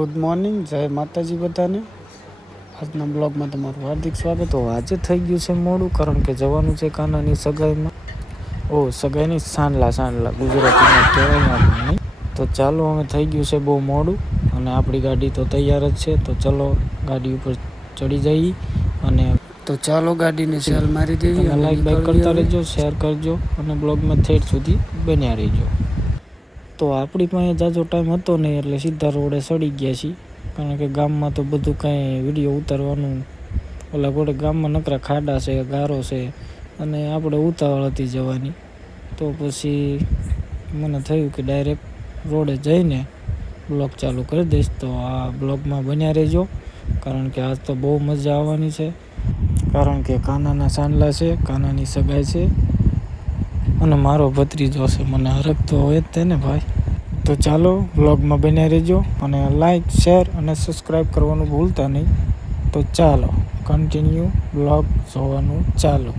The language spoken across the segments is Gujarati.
ગુડ મોર્નિંગ, જય માતાજી બધાને. આજના બ્લોગમાં તમારું હાર્દિક સ્વાગત. તો આજે થઈ ગયું છે મોડું, કારણ કે જવાનું છે કાનાની સગાઈમાં. સગાઈની સાંડલા ગુજરાતીમાં કહેવાય નહીં. તો ચાલો, હવે થઈ ગયું છે બહુ મોડું અને આપણી ગાડી તો તૈયાર જ છે. તો ચલો ગાડી ઉપર ચડી જઈએ અને તો ચાલો ગાડીને સેલ મારી દેવી. અને લાઈક બાઈક કરતા રહેજો, શેર કરજો અને બ્લોગમાં થેટ સુધી બન્યા રહેજો. તો આપણી પાસે જાજો ટાઈમ હતો નહીં, એટલે સીધા રોડે ચડી ગયા છીએ. કારણ કે ગામમાં તો બધું કાંઈ વિડીયો ઉતારવાનું ઓલા ગોળે ગામમાં નકરા ખાડા છે, ગારો છે અને આપણે ઉતાવળ હતી જવાની. તો પછી મને થયું કે ડાયરેક્ટ રોડે જઈને બ્લોગ ચાલુ કરી દઈશ. તો આ બ્લોગમાં બન્યા રહેજો, કારણ કે આજ તો બહુ મજા આવવાની છે. કારણ કે કાનાના સાંડલા છે, કાનાની સગાઈ છે અને મારો ભત્રીજો છે. મને હરખ તો હોય જ તેને ભાઈ. તો ચાલો વ્લોગમાં બન્યા રહેજો અને લાઈક, શેર અને સબસ્ક્રાઈબ કરવાનું ભૂલતા નહીં. તો ચાલો કન્ટિન્યુ વ્લોગ જોવાનું ચાલો.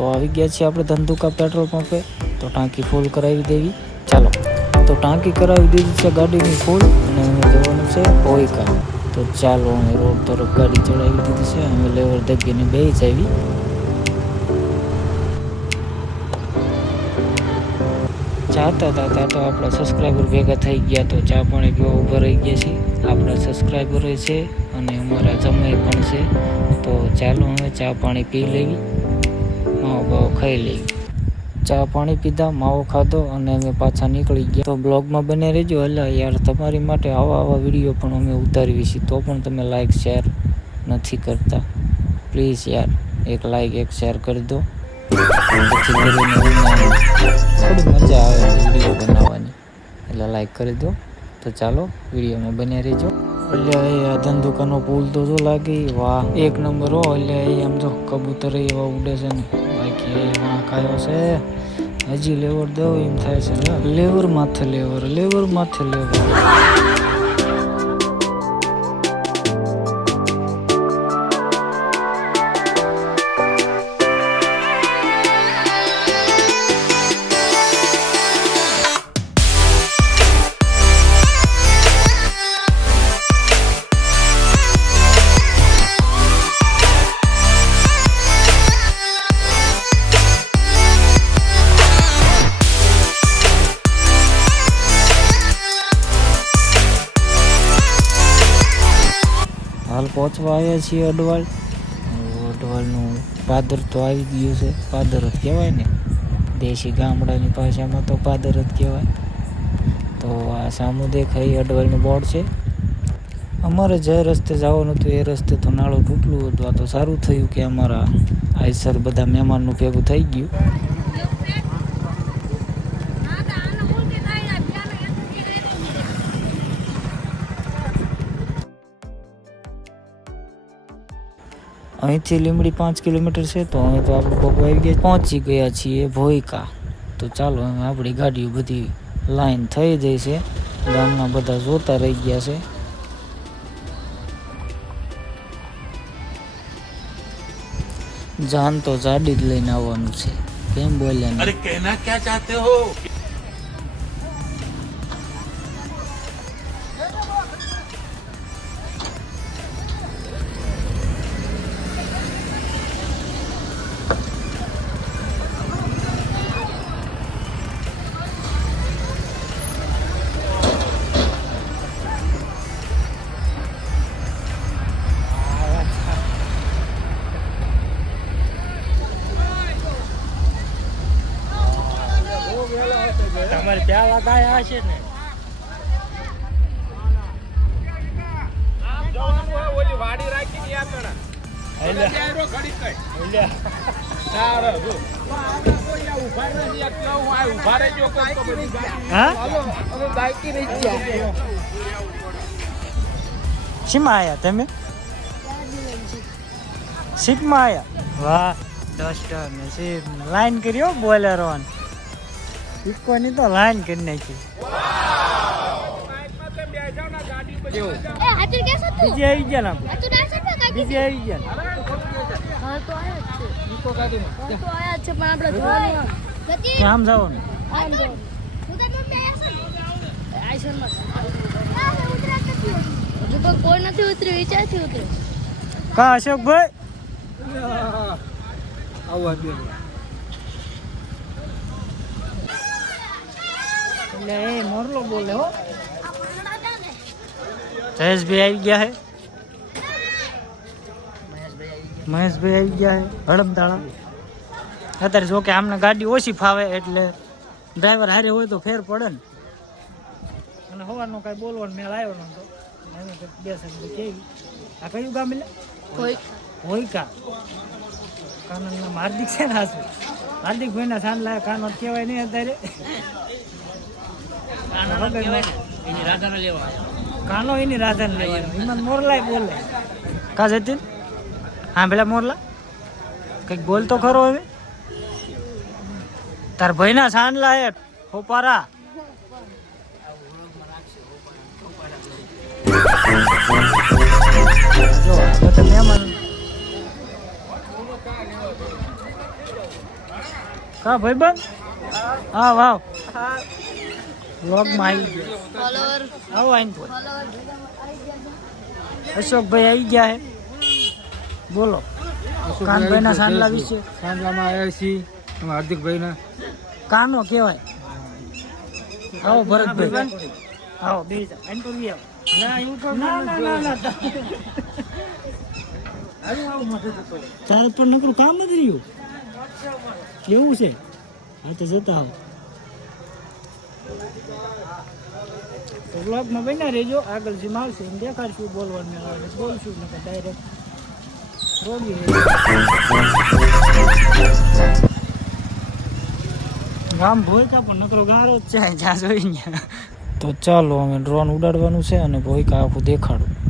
તો આવી ગયા છીએ આપણે ધંધુકા પેટ્રોલ પંપે. તો ટાંકી ફૂલ કરાવી દેવી. ચાલો, તો ટાંકી કરાવી દીધી છે ગાડીની ફૂલ અને અમે જવાનું છે ભોઈકા. તો ચાલો, અમે રોડ તરફ ગાડી ચડાવી દીધી છે. અમે લેવર દગીને બેસી જ આવી. ચાહતા હતા તો આપણા સબસ્ક્રાઈબર ભેગા થઈ ગયા. તો ચા પાણી પીવા ઊભા રહી ગયા છીએ. આપણા સબસ્ક્રાઈબરો છે અને અમારા જમાઈ પણ છે. તો ચાલો હવે ચા પાણી પી લેવી, માવો બાવો ખાઈ લઈ. ચા પાણી પીધા, માવો ખાધો અને અમે પાછા નીકળી ગયા. તો બ્લોગમાં બને રહેજો. એટલે યાર, તમારી માટે આવા વિડીયો પણ અમે ઉતારીએ છીએ. તો પણ તમે લાઈક શેર નથી કરતા. પ્લીઝ યાર, એક લાઈક એક શેર કરી દો. પછી કરીને થોડી મજા આવે વિડીયો બનાવવાની, એટલે લાઈક કરી દો. તો ચાલો વિડીયોમાં બન્યા રહેજો. એટલે આ ધંધુકાનો પુલ તો જો લાગી, વાહ એક નંબર હો. એટલે આમ જો કબૂતર એવા ઉડે છે ને, બાકી વાંક આવ્યો છે. હજી લેવર દઉં એમ થાય છે. લેવર માથે લેવર, લેવર માથે લેવર. હાલ પહોંચવા આવ્યા છીએ અડવાળ. અડવાળનું પાદર તો આવી ગયું છે. પાદર જ કહેવાય ને, દેશી ગામડાની ભાષામાં તો પાદર જ કહેવાય. તો આ સામું દેખાય અડવાળનું બોર્ડ છે. અમારે જે રસ્તે જવાનું હતું એ રસ્તે તો નાળું તૂટલું હતું. આ તો સારું થયું કે અમારા આઈસર બધા મહેમાનનું ભેગું થઈ ગયું. અહીંથી લીમડી 5 કિલોમીટર છે. તો હવે તો આપણે ભોગવા આવી ગયા, પહોંચી ગયા છીએ ભોઈકા. તો ચાલો, હવે આપણી ગાડીઓ બધી લાઈન થઈ જઈ છે. ગામના બધા જોતા રહી ગયા છે. જાન તો જાડી જ લઈને આવવાનું છે. કેમ બોલ્યા? અરે કહેના ક્યાં ચાહતે હો? ત્યાં લગાયા હશે ને ઓલી વાડી રાખી ની આપણા શીમાં આયા તમે સીટમાં આયા વાહ ડસ્ટર ને સીટ લાઈન કર્યો બોલેરો ઇકોની તો લાઈન કરી નાખી બીજી આવી ગયા ને બીજી આવી ગયા આમ જાઓ ને કોઈ નથી ઉતર્યું વિચારથી ઉતર્યું કા અશોકભાઈ એટલે એ મોરલો બોલે હો જયેશભાઈ આવી ગયા હે મહેશભાઈ આવી ગયા હે હળમતાળા અત્યારે જો કે આમને ગાડી ઓછી ફાવે એટલે ડ્રાઈવર હારે હોય તો ફેર પડે ને અને સવારનો કાંઈ બોલવાનો મેળ આવ્યો નતો બે શબ્દ કેવી આ કયું ગામ એટલે હોયકા કાનનું નામ હાર્દિક છે ને હાસુ હાર્દિક ભાઈના સાન લાયા કાનો કહેવાય નહીં અત્યારે કાનો એની રાધાને લેવાનો ઈમાન મોરલાય બોલે કા જતી હા પેલા મોરલા કંઈક બોલ તો ખરો હવે તાર ભાઈના સાન લાયક હોપારા જો તો મહેમાન કા ભાઈબંધ હા વાવ વ્લોગમાં આવી ગયા આવો આઈને બોલ અશોકભાઈ આવી ગયા હે બોલો કાનભાઈના સાંડલા વિશે સાંજલામાં આવ્યા છીએ હાર્દિકભાઈના કાનો કહેવાય આવો ભરતભાઈ આવો બે ઇન્ટરવ્યુ તારે પણ નકરું કામ નથી રહ્યું કેવું છે હા તો જતા આવો તો બ્લોગમાં બન્યા રહેજો આગળ જેમ આવશે એમ દેખાડશું બોલવાનું આવે બોલશું ને ડાયરેક્ટ રોગી ગામ ભોયકા પણ નકરો ગારો જ છે જ્યાં જોઈ તો ચાલો અમે ડ્રોન ઉડાડવાનું છે અને ભોયકા આખું દેખાડું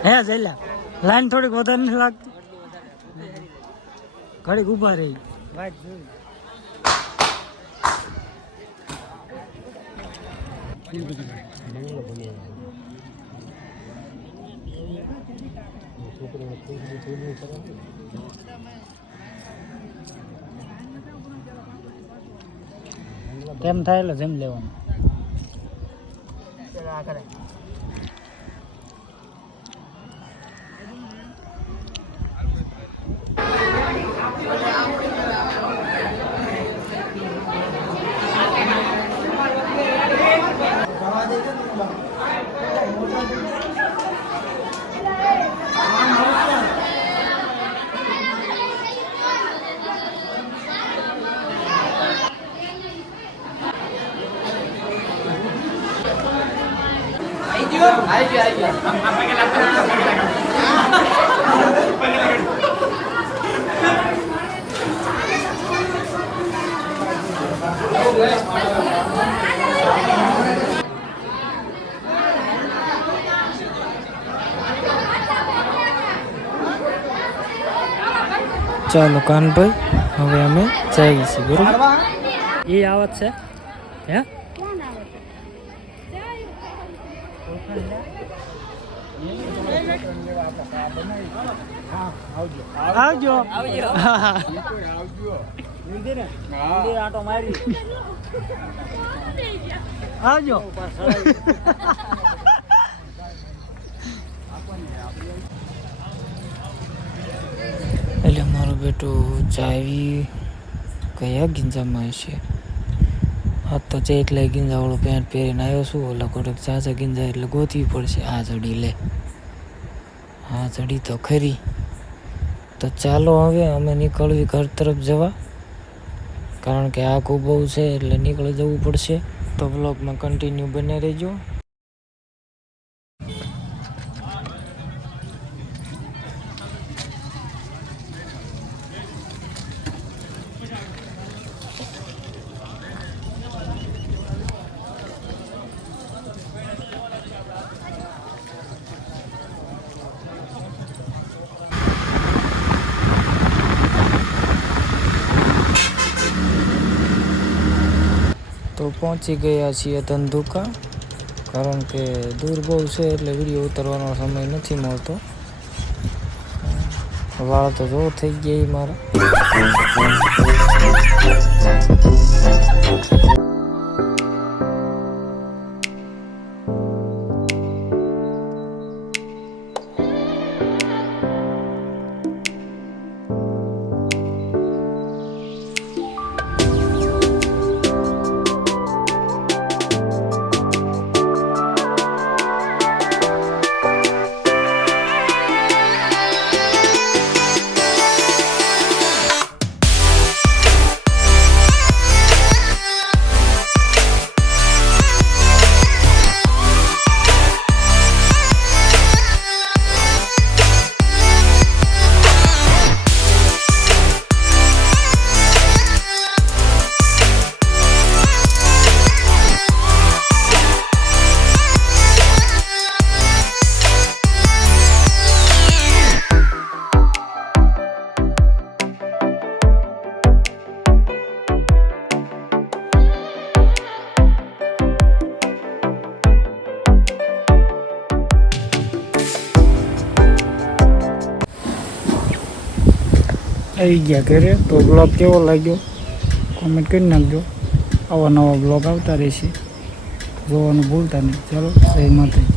હે જઈલા લાઈન થોડીક વધારે નથી લાગતી ઘડીક ઊભા રહી વાઈટ જોઈ કેમ થાય એટલે જેમ લેવાનું ચાલો કાનભાઈ હવે અમે જઈએ છીએ બરોબર એ આવત છે હે આવજો આટો મારી આવજો એટલે મારો બેટો ચાવી કયા ગીંજામાં હશે આ તો એટલે ગીંજાવાળો પેન્ટ પહેરીને આવ્યો છું ઓલા કોડક ચાચા ગીંજા એટલે ગોતવી પડશે આ જડી લે આ જડી તો ખરી તો ચાલો હવે અમે નીકળવી ઘર તરફ જવા કારણ કે આ ખૂબ બહુ છે એટલે નીકળી જવું પડશે તો બ્લોગમાં કન્ટિન્યુ બને રહેજો તો પહોંચી ગયા છીએ ધંધુકા કારણ કે દૂર બહુ છે એટલે વિડીયો ઉતારવાનો સમય નથી મળતો વાળ તો જો થઈ ગયા મારા આવી ગયા ઘરે તો બ્લોગ કેવો લાગ્યો કોમેન્ટ કરી નાખજો આવા નવા બ્લોગ આવતા રહેશે જોવાનું ભૂલતા નહીં ચાલો જય માતાજી